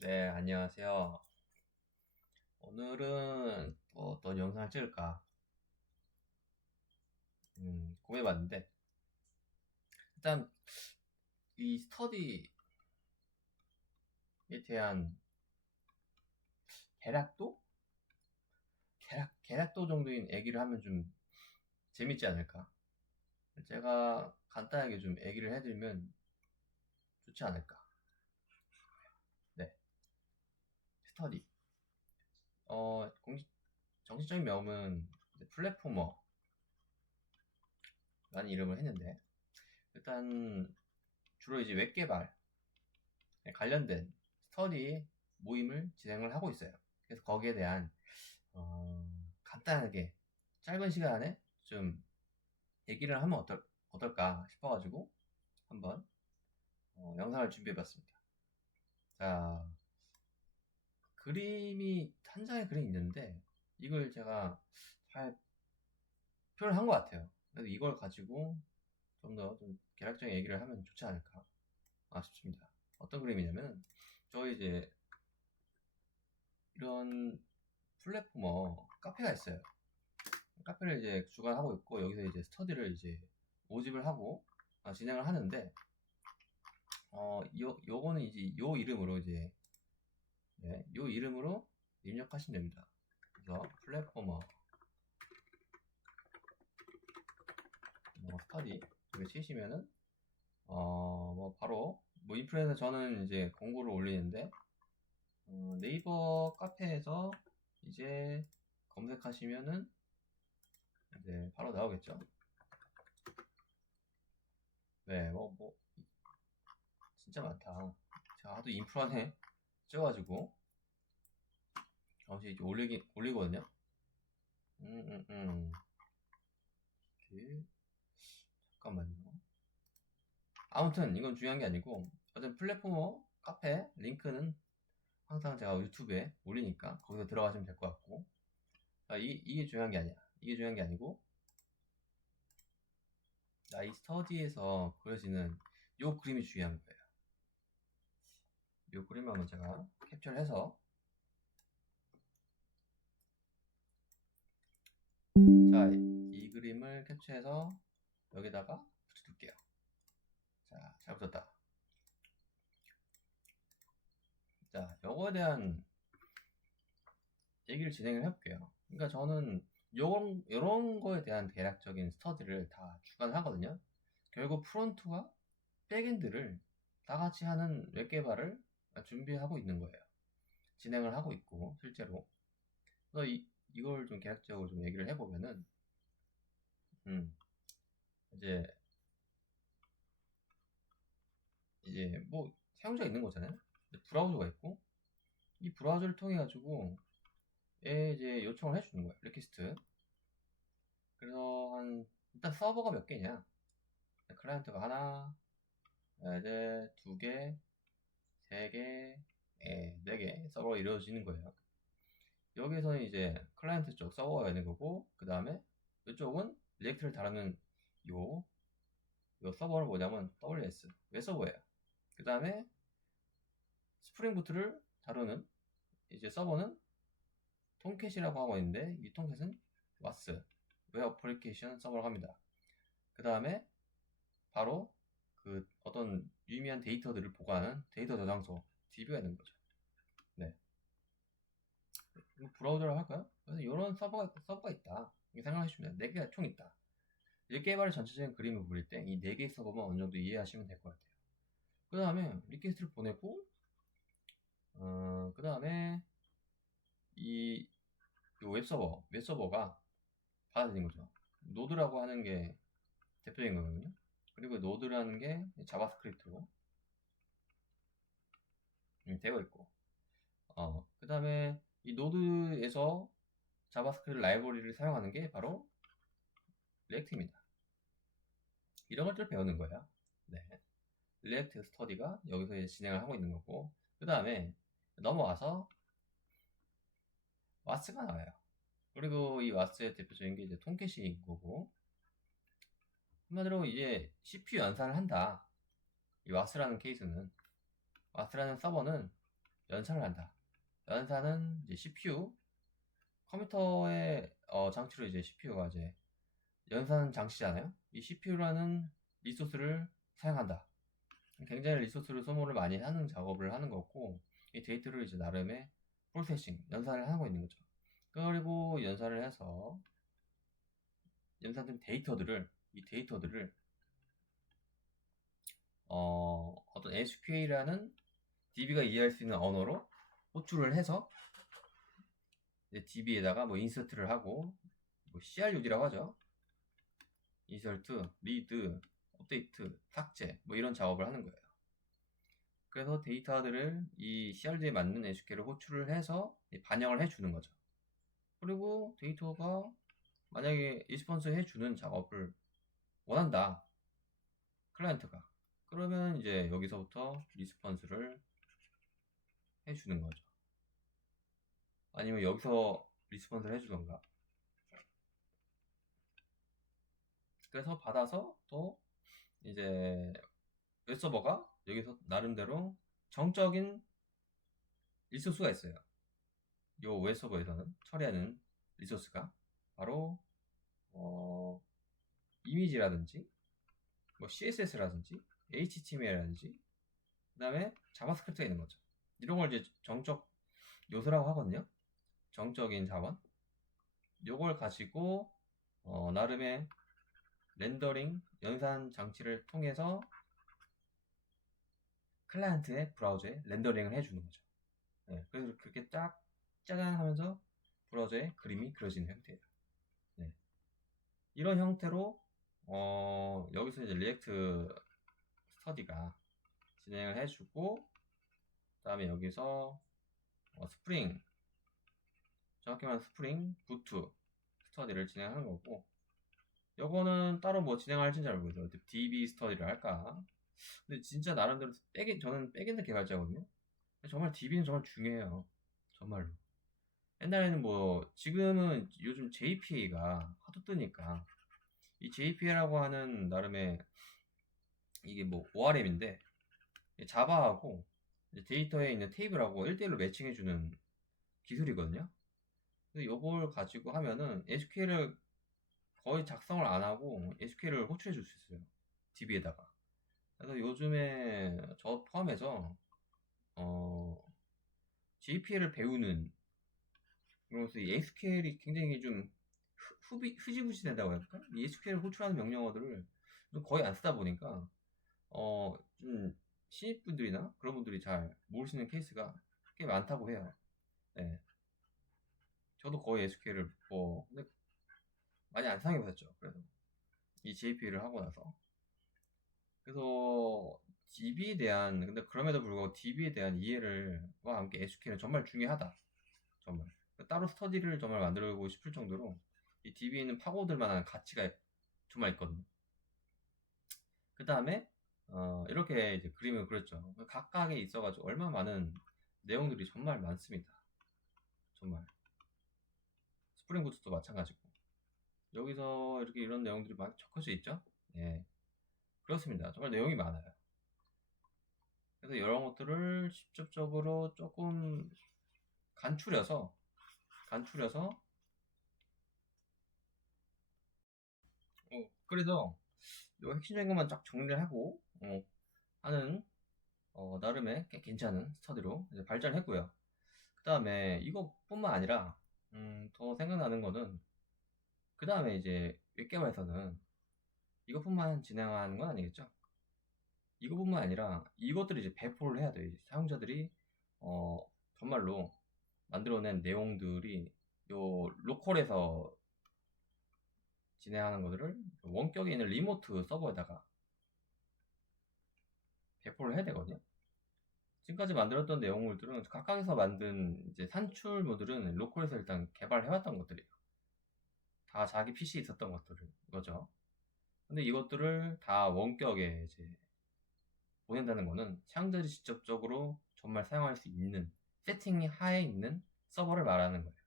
네, 안녕하세요. 오늘은 또 어떤 영상을 찍을까 고민해봤는데, 일단 이 스터디에 대한 개략도? 개략도 정도인 얘기를 하면 좀 재밌지 않을까? 제가 간단하게 좀 얘기를 해드리면 좋지 않을까? 네, 스터디. 공식, 정식적인 명은 이제 플랫포머라는 이름을 했는데, 일단 주로 이제 웹 개발 관련된 스터디 모임을 진행을 하고 있어요. 그래서 거기에 대한 간단하게 짧은 시간 안에 좀 얘기를 하면 어떨까 싶어가지고 한번 영상을 준비해봤습니다. 자, 그림이 한 장의 그림이 있는데 이걸 제가 잘 표현한 것 같아요. 그래서 이걸 가지고 좀 더 좀 개략적인 얘기를 하면 좋지 않을까 싶습니다. 어떤 그림이냐면 저희 이제 이런 플랫포머 카페가 있어요. 카페를 이제 주관하고 있고 여기서 이제 스터디를 이제 모집을 하고 진행을 하는데 요거는 이제 요 이름으로 이제 요 이름으로 입력하시면 됩니다. 그래서 플랫포머 스터디 이렇게 치시면은 뭐 바로 뭐 인프레에서 저는 이제 공고를 올리는데 네이버 카페에서 이제 검색하시면은 이제 바로 나오겠죠. 네, 뭐 진짜 많다. 제가 하도 인프라네 쪄가지고 잠시 이렇게 올리거든요. 음, 음, 음. 이렇게 잠깐만요. 아무튼 이건 중요한 게 아니고 어떤 플랫포머 카페 링크는 항상 제가 유튜브에 올리니까 거기서 들어가시면 될 것 같고 이게 중요한 게 아니야. 이게 중요한 게 아니고 이 스터디에서 그려지는 요 그림이 중요한 거예요. 요 그림을 한번 제가 캡처를 해서 자, 이 그림을 캡처해서 여기다가 붙여둘게요. 자, 잘 붙었다. 자, 요거에 대한 얘기를 진행을 해볼게요. 그러니까 저는 요런 거에 대한 대략적인 스터디를 다 주관하거든요. 결국 프론트와 백엔드를 다 같이 하는 웹 개발을 준비하고 있는 거예요. 진행을 하고 있고, 실제로. 그래서 이걸 좀 계략적으로 좀 얘기를 해보면은, 음, 이제, 이제 뭐, 사용자가 있는 거잖아요. 브라우저가 있고, 이 브라우저를 통해가지고, 이제 요청을 해주는 거예요. 리퀘스트. 그래서 일단 서버가 몇 개냐? 클라이언트가 하나, 이제 두 개, 세 개, 네 개 서버가 이루어지는 거예요. 여기서는 이제 클라이언트 쪽 서버가 있는 거고, 그 다음에 이쪽은 리액트를 다루는 요, 요 서버를 뭐냐면 WS, 웹 서버예요. 그 다음에 스프링 부트를 다루는 이제 서버는 톰캣이라고 하고 있는데, 이 톰캣은 WAS, 웹 어플리케이션 서버라고 합니다. 그 다음에 바로 그 어떤 유의미한 데이터들을 보관하는 데이터 저장소 DB가 있는 거죠. 네. 브라우저로 할까요? 그래서 이런 서버가 있다. 이렇게 생각하시면 돼요. 4개가 총 있다. 1개발의 전체적인 그림을 그릴 때 이 4개의 서버만 어느 정도 이해하시면 될 것 같아요. 그 다음에 리퀘스트를 보내고, 그 다음에 이 웹서버가 받아들인 거죠. 노드라고 하는 게 대표적인 거거든요. 그리고 노드라는 게 자바스크립트로 되어 있고, 그 다음에 이 노드에서 자바스크립트 라이브러리를 사용하는 게 바로 리액트입니다. 이런 것들을 배우는 거예요. 네. 리액트 스터디가 여기서 이제 진행을 하고 있는 거고, 그 다음에 넘어와서 와스가 나와요. 그리고 이 와스의 대표적인 게 이제 톰캣인 거고, 한마디로 이제 CPU 연산을 한다. 이 와스라는 케이스는, 와스라는 서버는 연산을 한다. 연산은 이제 CPU, 컴퓨터의 장치로 이제 CPU가 이제 연산 장치잖아요. 이 CPU라는 리소스를 사용한다. 굉장히 리소스를 소모를 많이 하는 작업을 하는 거고, 이 데이터를 이제 나름의 프로세싱, 연산을 하고 있는 거죠. 그리고 연산을 해서 연산된 이 데이터들을 어떤 SQL이라는 DB가 이해할 수 있는 언어로 호출을 해서 DB에다가 뭐 인서트를 하고, 뭐 CRUD라고 하죠. 인서트, 리드, 업데이트, 삭제, 뭐 이런 작업을 하는 거예요. 그래서 데이터들을 이 CRUD에 맞는 SQL을 호출을 해서 반영을 해주는 거죠. 그리고 데이터가 만약에 리스폰스 해주는 작업을 원한다, 클라이언트가. 그러면 이제 여기서부터 리스폰스를 해주는 거죠. 아니면 여기서 리스폰스를 해주던가. 그래서 받아서 또 이제 웹서버가 여기서 나름대로 정적인 리소스가 있어요. 이 웹서버에서는 처리하는 리소스가 바로 이미지라든지 뭐 CSS라든지 HTML이라든지 그 다음에 자바스크립트가 있는 거죠. 이런 걸 이제 정적 요소라고 하거든요. 정적인 자원. 요걸 가지고 나름의 렌더링 연산 장치를 통해서 클라이언트의 브라우저에 렌더링을 해주는 거죠. 네, 그래서 그렇게 딱 짜잔 하면서 브라우저에 그림이 그려지는 형태예요. 네. 이런 형태로 여기서 이제 리액트 스터디가 진행을 해주고, 그 다음에 여기서 스프링, 정확히 말하면 스프링 부트 스터디를 진행하는 거고, 요거는 따로 뭐 진행할지는 잘 모르겠어요. DB 스터디를 할까? 근데 진짜 나름대로 저는 백엔드 개발자거든요. 정말 DB는 정말 중요해요. 정말로. 옛날에는 뭐, 지금은 요즘 JPA가 하도 뜨니까, 이 JPA라고 하는 나름의 이게 뭐 ORM인데, 자바하고 데이터에 있는 테이블하고 1대1로 매칭해주는 기술이거든요. 그래서 이걸 가지고 하면은 SQL을 거의 작성을 안 하고 SQL을 호출해 줄 수 있어요. DB에다가. 그래서 요즘에 저 포함해서 JPA를 배우는, 그러면서 이 SQL이 굉장히 좀 흐지부지 된다고 할까? 이 SQL을 호출하는 명령어들을 좀 거의 안 쓰다 보니까 좀 신입분들이나 그런 분들이 잘 모르시는 케이스가 꽤 많다고 해요. 네. 저도 거의 SQL을 근데 많이 안 사용해봤죠. 그래서 이 JP를 하고 나서. 그래서 DB에 대한, 근데 그럼에도 불구하고 DB에 대한 이해와 함께 SQL은 정말 중요하다. 정말. 따로 스터디를 정말 만들고 싶을 정도로 이 DB에는 파고들 만한 가치가 정말 있거든요. 그 다음에 이렇게 이제 그림을 그렸죠. 각각에 있어가지고 얼마나 많은 내용들이 정말 많습니다. 정말. 스프링 부트도 마찬가지고. 여기서 이렇게 이런 내용들이 많이 적혀져 있죠. 예. 그렇습니다. 정말 내용이 많아요. 그래서 이런 것들을 직접적으로 조금 간추려서 그래서 요 핵심적인 것만 쫙 정리하고 하는 나름의 꽤 괜찮은 스터디로 이제 발전했고요. 그 다음에 이것뿐만 아니라 더 생각나는 거는, 그 다음에 이제 웹개발에서는 이것뿐만 진행하는 건 아니겠죠. 이것뿐만 아니라 이것들을 이제 배포를 해야 돼요. 이제 사용자들이 정말로 만들어낸 내용들이 요 로컬에서 진행하는 것들을 원격에 있는 리모트 서버에다가 배포를 해야 되거든요. 지금까지 만들었던 내용물들은 각각에서 만든 이제 산출물들은 로컬에서 일단 개발해왔던 것들이에요. 다 자기 PC에 있었던 것들을 거죠. 근데 이것들을 다 원격에 이제 보낸다는 거는 사용자들이 직접적으로 정말 사용할 수 있는 세팅 하에 있는 서버를 말하는 거예요.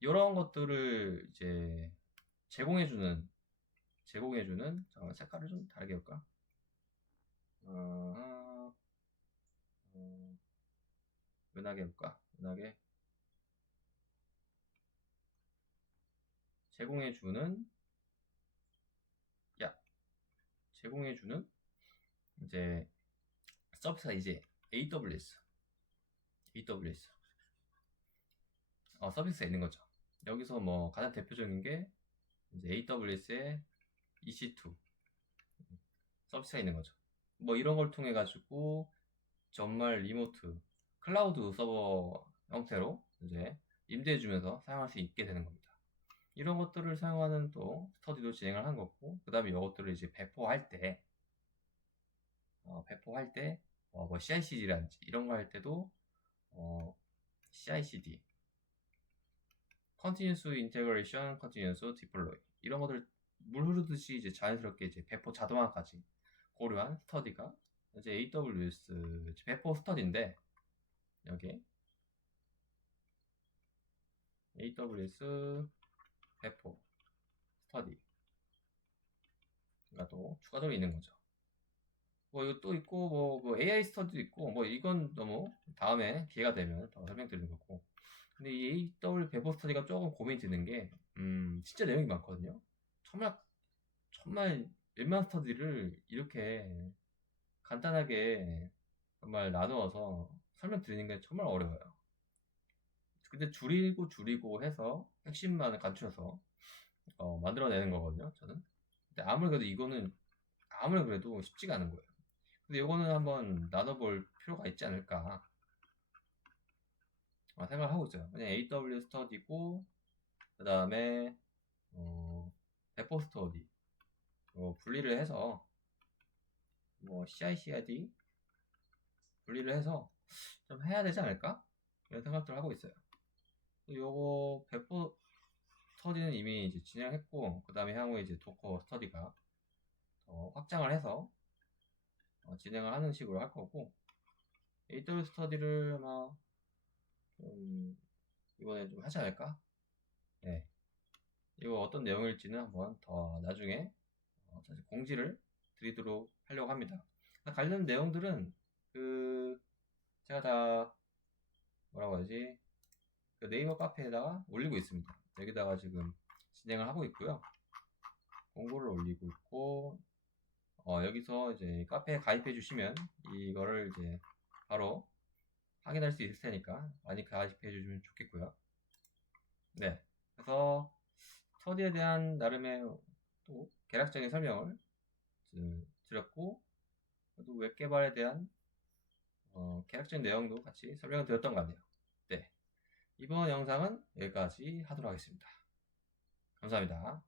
이런 것들을 이제 제공해주는 잠깐만 색깔을 좀 다르게 할까? 은하계 해볼까? 은하계 제공해주는 제공해주는 이제 서비스가 이제 AWS 서비스가 있는 거죠. 여기서 뭐 가장 대표적인 게 이제 AWS의 EC2 서비스가 있는 거죠. 뭐 이런 걸 통해 가지고 정말 리모트 클라우드 서버 형태로 이제 임대해 주면서 사용할 수 있게 되는 겁니다. 이런 것들을 사용하는 또 스터디도 진행을 한 거고, 그 다음에 이것들을 이제 배포할 때 뭐 CI/CD라든지 이런 거 할 때도 CI/CD Continuous Integration, Continuous Deploy 이런 것들 물 흐르듯이 이제 자연스럽게 이제 배포 자동화까지 고려한 스터디가 이제 AWS 배포 스터디인데, 여기 AWS 배포 스터디가 또 추가적으로 있는 거죠. 뭐 이거 또 있고 뭐 AI 스터디도 있고, 뭐 이건 너무 다음에 기회가 되면 더 설명드리는 거고. 근데 이 AW 배포 스터디가 조금 고민이 드는 게 진짜 내용이 많거든요. 정말 웬만한 스터디를 이렇게 간단하게 정말 나누어서 설명드리는 게 정말 어려워요. 근데 줄이고 해서 핵심만 갖춰서 만들어내는 거거든요, 저는. 근데 아무리 그래도 쉽지가 않은 거예요. 근데 이거는 한번 나눠볼 필요가 있지 않을까 생각을 하고 있어요. 그냥 AW 스터디고, 그 다음에 배포 스터디 분리를 해서 뭐 CI/CD 분리를 해서 좀 해야 되지 않을까 이런 생각들을 하고 있어요. 요거 배포 스터디는 이미 이제 진행했고, 그 다음에 향후에 이제 도커 스터디가 확장을 해서 진행을 하는 식으로 할 거고, AW 스터디를 아마 이번에 좀 하지 않을까? 네. 이거 어떤 내용일지는 한번 더 나중에 다시 공지를 드리도록 하려고 합니다. 관련 내용들은 제가 다 뭐라고 하지? 그 네이버 카페에다가 올리고 있습니다. 여기다가 지금 진행을 하고 있고요. 공고를 올리고 있고, 여기서 이제 카페에 가입해 주시면 이거를 이제 바로 확인할 수 있을 테니까 많이 가입해 주시면 좋겠고요. 네. 그래서 스터디에 대한 나름의 또 개략적인 설명을 드렸고, 또 웹 개발에 대한 개략적인 내용도 같이 설명을 드렸던 것 같네요. 네. 이번 영상은 여기까지 하도록 하겠습니다. 감사합니다.